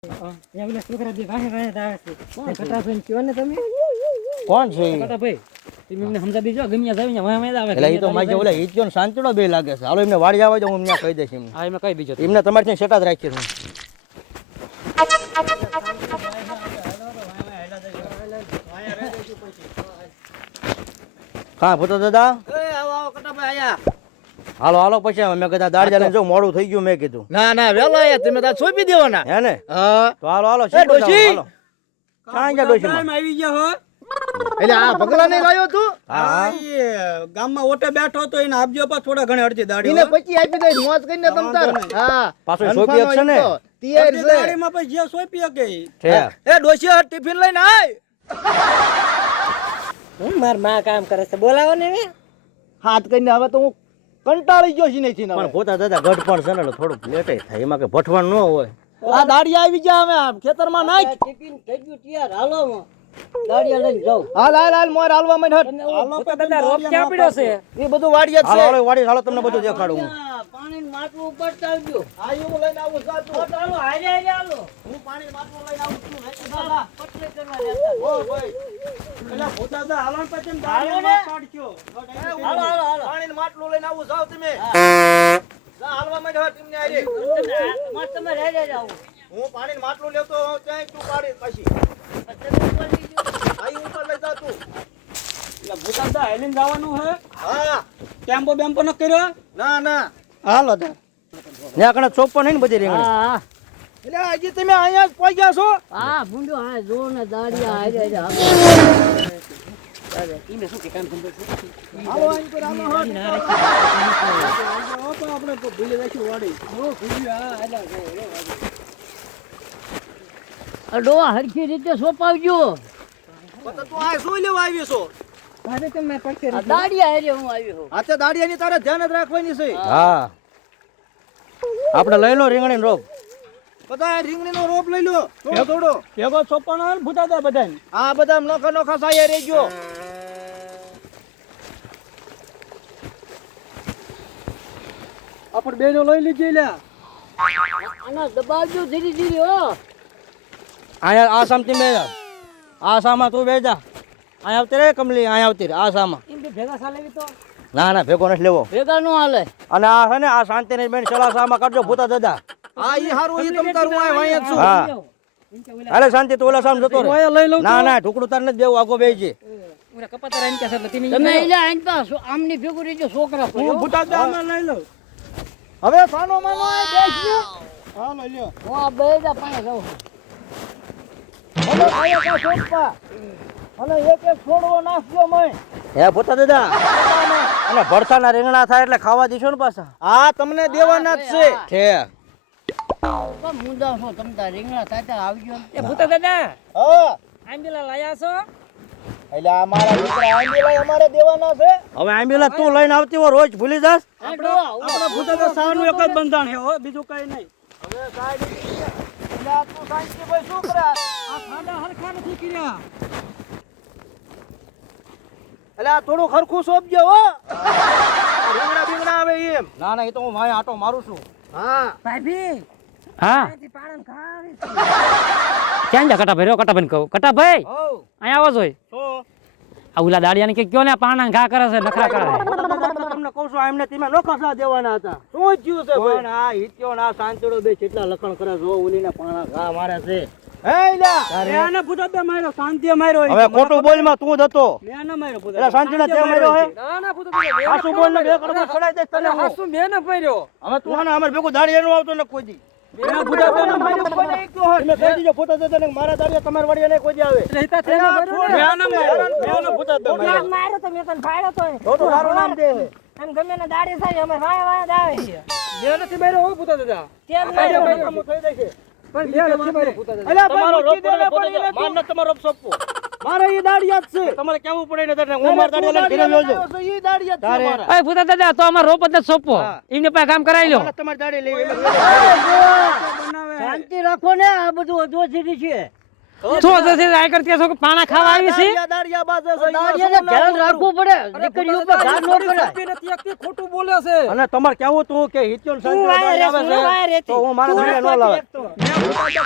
કોણ છે કટાભાઈ તમે એમને સમજા દીજો ગમ્યા જાવીને વાય આવે એટલે ઈ તો માજે ઓલા ઈચ્યો ને શાંતિનો બે લાગે છે હાલો એમને વાડી આવે તો હું એમને કહી દઈશ એમને હા એમને કહી દીજો એમને તમારી સેટા જ રાખી છે હા ભૂતો દાદા આવો કટાભાઈ આયા. હાલો હાલો પછી મેં કીધા દાડિયા જો મોડું થઈ ગયું મેં કીધું ના ના વેલા આયા તમે તાર સોંપી દેવાના. હે ને હા તો હાલો હાલો એ ડોશી! હાલો ક્યાં ગયા ડોશી આવી ગયા હો. એટલે આ ભગલા ને લાયો તું હા ગામમાં ઓટે બેઠો તો એને આપજો પા થોડા ઘણી અડધી દાડી એને પછી આપી દઈ મોજ કરીને તમ તાર. હા પાછો સોંપી આપશે ને તૈયાર છે. દાડીમાં પછી જે સોંપી શકે છે એ ડોશી આ ટિફિન લઈને આય. માર માં કામ કરે છે બોલાવો ને હાથ કરીને હવે તો હું કંટાળી ગયો છે નહીં પણ પોતા દાદા ગઢ પણ છે ને એટલે થોડુંક લેટ થાય એમાં કે ભઠવાણ ન હોય આ દાડિયા આવી ગયા હવે આ ખેતરમાં નાખ. ટિફિન થઈ ગયું તૈયાર હાલો દાડિયા લઈને જાવ હાલ હાલ હાલ મોર હાલવા માંડ હટ. દાદા રોપ ક્યાં પડ્યો છે એ બધું વાડિયા જ હાલો છે. હાલો વાડી હાલો તમને બધું દેખાડું હું પાણી માટલું ઉપડતા આવજો આ હું લઈને આવું છું તું. હાલો હારે હારે હાલો હું પાણી માટલું લઈને આવું છું. પટલે કરવા રહેતા ઓ ભાઈ એટલે પોતા દા હાલો ને પછી હાલો દાડીમાં ને. કાઢજો. હાલો હાલો હાલો પાણી માટલું લઈને આવું જાવ તમે. જા હાલવા માંડ હટ એમને આરે. તમે હારે જાવ હું પાણી માટલું લેતો ત્યાં તું પાડી પછી આઈ ઉપર લઈ જા તું. એટલે પોતા દા હેલીને જવાનું હે. હા ટેમ્પો બેમ્પો ન કર્યો. ના ના હાલો દા. ત્યાં કણે ચોપ્પન નહીં ને બધી રીંગણી હા એટલે હજી તમે અહીંયા જ પહોંચ્યા છો. હા ભૂંડો હા જો ને દાડિયા હારે હારે ઈને શું કે કામ ધંધો છે હાલો અહીં પર હાલો હટ. આપણે તો ભૂલી રાખી વાડી. ડોવા હરખી રીતે સોપાવજો તો તું આ શું લેવા આવી છો? દાડિયા હારે હું આવ્યો છું. આ તે દાડિયાની તારે ધ્યાન જ રાખવાની છે. હા આપણે લઈ લો રીંગણી રોપ બધા રીંગણીનો રોપ લઈ લો થોડો થોડો. ભેગો ચોપ્પન હોય ને ભૂતા દા બધાને. આ બધા નોખા નોખા સાયા રહી ગયો. આપણે બેનો લઈ લીધી લ્યા. આના દબાવજો ધીરે ધીરે હો અહીંયા આ સામથી બે જા આ સામા તું બે જા અહીંયા આવતી રે કમલી અહીંયા આવતી રે આ સામા એમ કે ભેગા સાલેવી તો ના ના ભેગો નથી લેવો ભેગા નો હાલે અને આ છે ને આ શાંતિની બેન સલા સામા કાઢજો ભૂતા દાદા આ ઈ હારું ઈ તમ તાર હું આ વાંય જ છું. હા અરે શાંતિ તું ઓલા સામ જતો રે લઈ લઉં. ના ના ઢુકડું તાર નથી દેવું આગો બે છે તમે એલા આઈન પાસ આમની ભેગું રહેજો છોકરા પર હું ભૂતા દા માં લઈ લઉં. હવે સાનો માનો આ બેસ્યો. હા લઈ લ્યો. હું આ બેજા પાસે જાઉં હવે આયા કા સોંપા. અને એક એક છોડવો નાખજો મય. હે ભૂતા દાદા અને ભરથાના રીંગણા થાય એટલે ખાવા દીશો ને પાછા આ તમને દેવાના જ છે. છે પણ મુંડા છો તમ તાર રીંગણા તાતા આવજો એ ભૂતા દાદા હા આંબીલા લાયા છો એટલે આ મારા દીકરા આંબેલા અમારે દેવાના છે. હવે આંબીલા તું લઈને આવતી હો રોજ ભૂલી જાસ આપણે ભૂતા દા સાનું એક જ બંધાણ છે હો બીજું કઈ નહીં. હવે સાઈડ એટલે આ તું શાંતિ ભાઈ શું કરે? આ ખાડા હરખા નથી કર્યા. એટલે આ થોડું ખરખું સોંપજો હો. આ રીંગણા બીંગણા આવે એમ. ના ના એ તો હું ભાઈ આટો મારું છું હા ભાભી હા ક્યાં જા કટાભાઈ રહ્યો કટાભાઈ કહું કટાભાઈ હો અહીંયા આવો જોઈ તો આ ઉલા દાડિયાને કે કયો ને પાણા ઘા કરે છે નખરા કરે છે તમને કહું છું એમને તમે નો ખસા દેવાના હતા શું થયું છે ભાઈ? પણ આ હિત્યો ના શાંતિડો બે કેટલા લખણ કરે જો ઉલીને પાણા ઘા મારે છે હે લ્યા મેં આને ભૂતા દા માર્યો શાંતિએ માર્યો. હવે ખોટું બોલમાં તું જ હતો મેં આને માર્યો ભૂતા એટલે દા. શાંતિના તે માર્યો હે ના ના ભૂતા દા. આસુ બોલ ને બે કડકો ચડાઈ દે તને હું. હાસુ મેં ન માર્યો. હવે તું આને અમાર ભેગું દાડી એનું આવતો ને કોઈ દી મેં ભૂતા દા ને માર્યો. તમે કહી દીજો પોતા દાદા ને મારા દાડિયા તમારા વાડિયા ને કોઈ દી આવે રહેતા તેને માર્યો ને. મેં આને માર્યો. મેં આને ભૂતા દા માર્યો. માર્યો તો મેં તને ફાડ્યો તો ખોટું સારું નામ દે એમ ગમે ને દાડી થાય અમે વાય વાય જ આવે છે મેં નથી માર્યો હો ભૂતા દાદા. કેમ માર્યો, માર્યો માર્યો. થઈ જાય છે. પણ મેં નથી માર્યો ભૂતા દાદા. અલ્યા તમારો ભાઈ રોપ મૂકી પડે દે ને પોતા પણ દાદા. માર ન તમારો રોપ સોંપવો મારે ઈ દાડિયા જ છે. તમારે કેવું પડે ને તને હું માર દાડિયા લઈને ઘરે વયો જાઉં. ઈ દાડિયા જ છે તારે. મારા. અય ભૂતા દાદા તો અમાર રોપ જ નથી સોંપવો હા. એમને પાસે કામ કરાવી લો મને તમારી દાડી લેવી બનાવે. શાંતિ રાખો ને આ બધું અધોચીરી છે શું થશે આ કરતી છો કે પાણા ખાવા આવી છે દાડિયા બાજે છે દાડિયાને ધ્યાન રાખવું પડે દીકરીઓ પર ઘા ન કરાય ખોટું બોલે છે અને તમારે કેવું તું કે હિત્યોલ સાંજે આવે છે તો હું મારા દાડિયા ન લાવે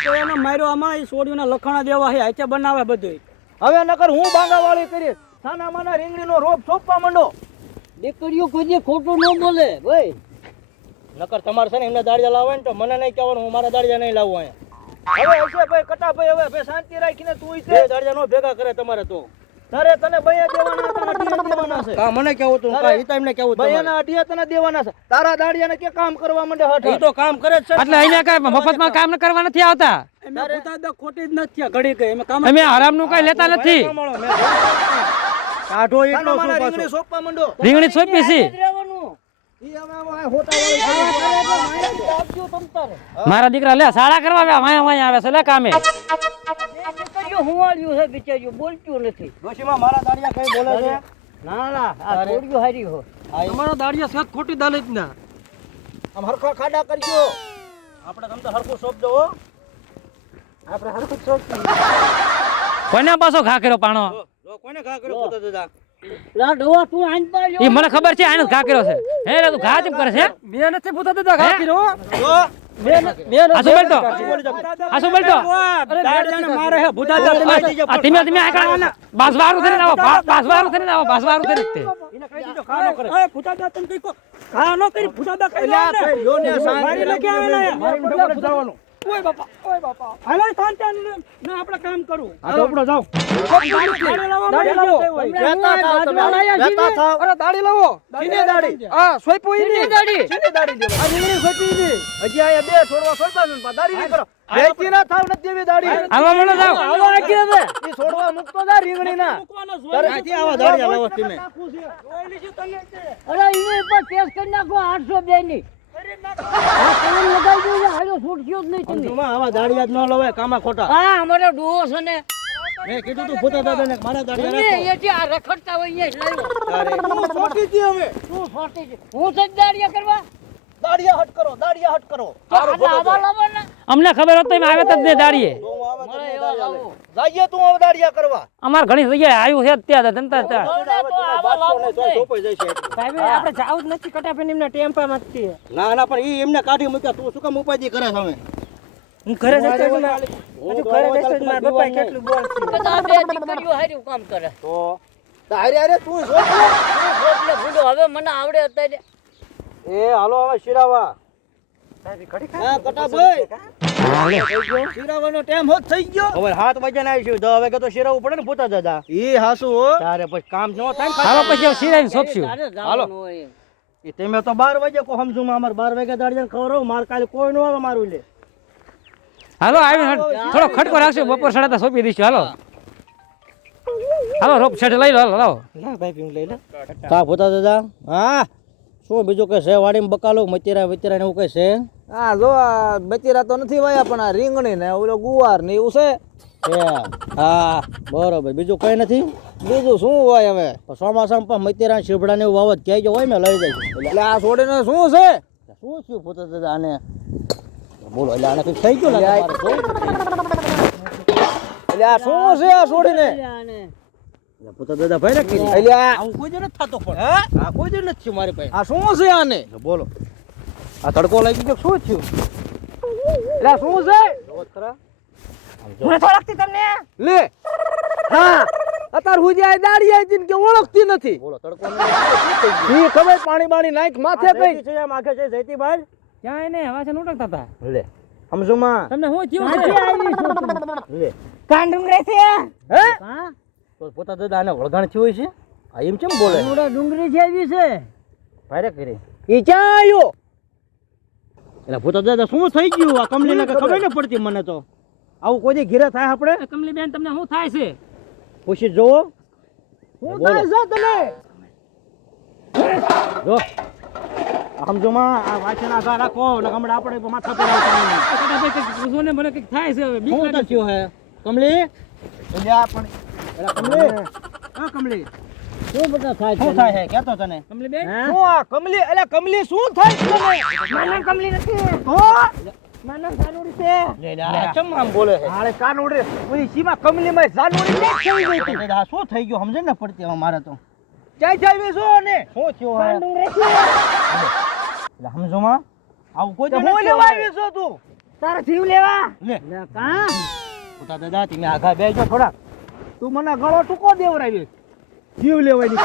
કોઈને માર્યો આમાં એ છોડીઓના લખાણા દેવા છે હાચે બનાવે બધું હવે નકર હું ભાંગાવાળી કરી સાના માના રીંગણીનો રોપ સોંપવા માંડો દીકરીઓ કોઈ દી ખોટું ન બોલે ભાઈ નકર તમારે છે ને એમને દાડિયા લાવે ને તો મને નહીં કહેવાનું હું મારા દાડિયા નહીં લાવું અહીંયા હવે હશે ભાઈ કટાભાઈ હવે ભાઈ શાંતિ રાખીને તું ઈ બે દાડિયા નો ભેગા કરે તમારે તો તારે તને બૈયા દેવાના હતા અઢીયા દેવાના છે કા મને કેવું તું કા હિતા એમને કેવું બૈયાના અઢીયા તને દેવાના છે તારા દાડિયાને કે કામ કરવા માંડે હઠ એ તો કામ કરે જ છે એટલે અહીંયા કઈ મફતમાં કામ કરવા નથી આવતા એમે ભૂતાદા ખોટી જ નથી ઘડી ગઈ એમે કામ અમે હરામનું કઈ લેતા નથી કાઢો એટલો સાના માના શું રીંગણી પાછો સોંપવા માંડો રીંગણી સોંપી છે રહેવાનું ઈ હવે હોટાવાળી આપજો તમ તારે મારા દીકરા લે શાળા કરવા આવ્યા વાયા વાયા આવે છે લે કામે દીકરીઓ હુંવાળ્યું છે બિચારીઓ બોલતું નથી ડોશીમાં મારા દાડિયા કઈ બોલે છે ના ના આ છોડીઓ હારી હો તમારો દાડિયા સાથ ખોટી દાલે જ ના આમ હરખા ખાડા કરજો આપણે તમ તો હરખું સોંપજો હો આપણે હરખું સોંપજો કોને પાછો ઘા કર્યો પાણો જો કોને ઘા કર્યો પોતા દાદા લા ડોવા તું આંજ પાડ્યો એ મને ખબર છે આને ઘા કર્યો છે હે રે તું ઘા કેમ કરે છે મેં નથી ભૂતાદા ઘા કર્યો જો આસુ બેલતો આસુ બેલતો દાડિયાને મારે હે ભૂતાદા આ ધીમે ધીમે આગળ બાસવારું થઈને આવો બાસવારું થઈને આવો બાસવારું થઈને તે એને કહી દીધો ખા ન કરે એ ભૂતાદા તને કઈ કો ખા ન કરી ભૂતાદા કઈ એટલે આ કઈ લ્યો ને શાંતિ મારી લગે આવેલા મારી ઉપર જવાનું ઓય બાપા હાલો શાંતિ ના આપણે કામ કરવું આ તો ઉપડો જાવ દાડી લાવો વેતા થાવ તમે વેતા થાવ અરે દાડી લાવો સીને દાડી આ સોઈપો ઈની દાડી સીને દાડી દેવા આ રીંગણી ખોટી ઈની હજી આયા બે છોડવા સોંપા છે પણ દાડી નહીં કરો વેચી ના થાવ નથી દેવી દાડી હાલવા મળો જાવ આવો આગે હવે ઈ છોડવા મુકતો જા રીંગણી ના ત્યાંથી આવા દાડિયા લાવો તમે અરે ઈને પર કેસ કરી નાખો 800 બે ની આ કલમ લગાઈ દેજો હાલો છૂટજો જ નહીં તમે સમજુમાં આવા દાડિયા જ ન લવાય કામા ખોટા હા અમારો ડોહો છે ને મેં કીધું તું પોતા દાદાને મારા દાડિયા તમે રાખો અહીંયાથી આ રખડતા હોય અહીંયા જ લાવ્યો તારે છોટી દી હવે શું છોટી છે હું જ દાડિયા કરવા દાડિયા હટ કરો દાડિયા હટ કરો તો આને આવા લાવવાના અમને ખબર હોત તો એમ આવે જ ને દાડીએ મારે એવા લાવો જાઈએ તું હવે દાડિયા કરવા અમાર ઘણી જગ્યાએ આવ્યું છે ત્યાં જનતા ત્યાં તો આવા લાવો સોપાઈ જાય છે સાહેબ આપણે જાવ જ નથી કટાપે એમને ટેમ્પા માંથી ના ના પણ ઈ એમને કાઢી મૂક્યા તું શું કામ ઉપાધિ કરે છે હવે હું ઘરે જતો હજુ ઘરે જતો મારા પપ્પા કેટલું બોલ બધા બે દીકરીઓ હાર્યું કામ કરે તો હારે હારે તું સોચ એટલે ભૂલો હવે મને આવડે અત્યારે એ હાલો હવે શિરાવા હા કટા ભાઈ શિરાવાનો ટાઈમ હોત થઈ ગયો હવે 7 વાગ્યા ના આવીશું 10 વાગે તો શિરાવું પડે ને પોતા દાદા ઈ હાસુ હો તારે પછી કામ ન થાય ને હાલો પછી સિરાઈને સોંપશું તારે જવાનું હોય એ તમે તો 12 વાગે કો સમજુમાં અમાર 12 વાગે દાડિયાને ખવડાવું માર કાલે કોઈ ન આવે મારું લે હાલો આવી થોડો ખટકો રાખજો બપોર સડાતા સોંપી દઈશું હાલો હાલો રોપ છેટ લઈ લો હાલો ના ભાઈ પીવું લઈ લે કા પોતા દાદા હા શું બીજું કે છે વાડીમાં બકાલો મતીરા વિતરા ને એવું કઈ છે હા જો આ બચીરા તો નથી વાયા પણ આ રીંગણી ને ઓલો ગુવાર ને એવું છે હા બરોબર બીજું કઈ નથી બીજું શું હોય હવે ચોમાસામાં પણ મતીરા શીબડા ને એવું વાવત ક્યાંય હોય મેં લઈ જાય એટલે આ છોડીને શું છે શું થયું પોતા દાદા આને બોલો એટલે આને કઈ થઈ ગયું લાગે મારે તો. એટલે આ શું છે આ છોડીને આને એટલે પોતા દાદા ભાઈ ને કીધી એટલે આ આવું કોઈ જ નથી થતો પણ આ કોઈ જ નથી થયું મારી પાસે આ શું છે આને બોલો આ તડકો લાગી ગયો શું થયું એટલે આ શું છે જોવો તો ખરા મને તો લાગતી તમને લે હા અત્યાર સુધી આ દાડી આવી ને કે ઓળખતી નથી બોલો તડકો ઈ ખબર પાણી બાણી નાખ માથે કઈ છે આમ આખે છે જયતીભાઈ ક્યાં એને હવા છે નોટકતા હતા લે સમજુમાં તમને શું થયું છે લે કાંડું રહેશે હે હા તો પોતા દાદા આને વળગાણ થયું હોય છે આ એમ કેમ બોલે થોડા ડુંગળી જેવી છે ભારે કરી ઈ ક્યાં આવ્યો એટલે પોતા દાદા શું થઈ ગયું આ કમલીને કઈ ખબર ન પડતી મને તો આવું કોઈ દી ઘીરે થાય આપણે કમલી બેન તમને શું થાય છે પૂછી જોવો હું થાય છે તમે જો સમજોમાં આ વાંચન આઘા રાખો ને હમણાં આપણે માથા પર આવતા પૂછો ને મને કઈક થાય છે હવે બીક શું લાગે છે. થયું હે કમલી એટલે આ પણ એલા કમલી હા કમલી શું બધા થાય શું થાય હે કેતો તને કમલી બેન શું આ કમલી એટલે કમલી શું થાય છે તમે મને કમલી નથી તો માનવ જાનુડી છે લે લે, આ ચમ આમ બોલે છે હાલે કાનુડી ઓલી સીમા કમલીમાં જાનુડી ક્યાં થઈ ગઈ તું આ શું થઈ ગયું સમજે ને પડતી હવે મારે તો ક્યાં જાવી છો ને શું થયું હવે કાનુડી છે એટલે સમજોમાં આવું કોઈ તો દી હું નથી લેવા થયું. આવી છો તું તારા જીવ લેવા લે લે કા મોટા દાદા તમે આઘા બેસજો થોડા તું મને ગળો ટૂંકો દેવરાવી જીવ લેવાની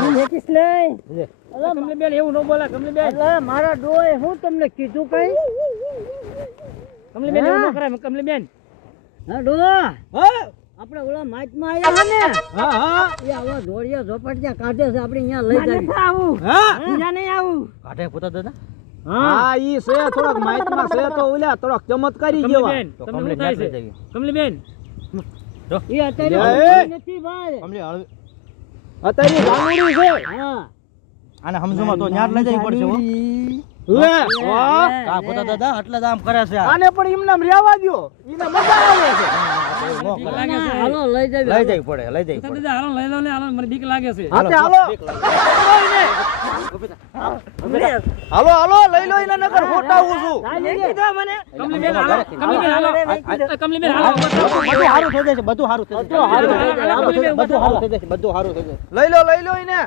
હું એકીશ નહીં લે કમલીબેન એવું ન બોલા કમલીબેન એટલે મારા ડોએ હું તમને કીધું કઈ કમલીબેન એવું ન કરાય કમલીબેન હા ડો હા આપણે ઓલા માચમાં આવ્યા ને હા હા એ આવા ધોળિયા ઝોપટિયા કાઢે છે આપણે અહીંયા લઈ જાવી હા અહીંયા નહીં આવું કાઢે પોતા દાદા હા ઈ છે થોડોક માહિતમાં છે તો ઓલા થોડોક ચમત્કારી જેવા કમલીબેન તો તમને કમલે શું થાય નેટ લઈ છે જઈએ. કમલીબેન એ અત્યારે લે. ઊંઘી નથી ભાઈ કમલે હળવે. અત્યારે જાનુડી છે હા આને સમજોમાં તો ન્યાર લઈ જવી પડશે હો. લે વાહ કા પોતા દાદા એટલે જ આમ કરે છે આ. આને પણ એમને રહેવા દ્યો એને મજા આવે છે એવું ન કરે. લાગે છે હાલો લઈ જાવી લઈ જવી પડે લઈ જવી તો પડે દાદા હાલો લઈ લો ને હાલો મને બીક લાગે છે હાથે હાલો હાલો હાલો લઈ લો એને નકર ખોટાવું છું કમલીબેન હાલો કમલીબેન હાલો કમલીબેન હાલો બધું સારું થઈ જશે બધું સારું થઈ જશે હારું થઈ જશે. બધું સારું થઈ જશે બધું સારું થઈ જશે લઈ લો એને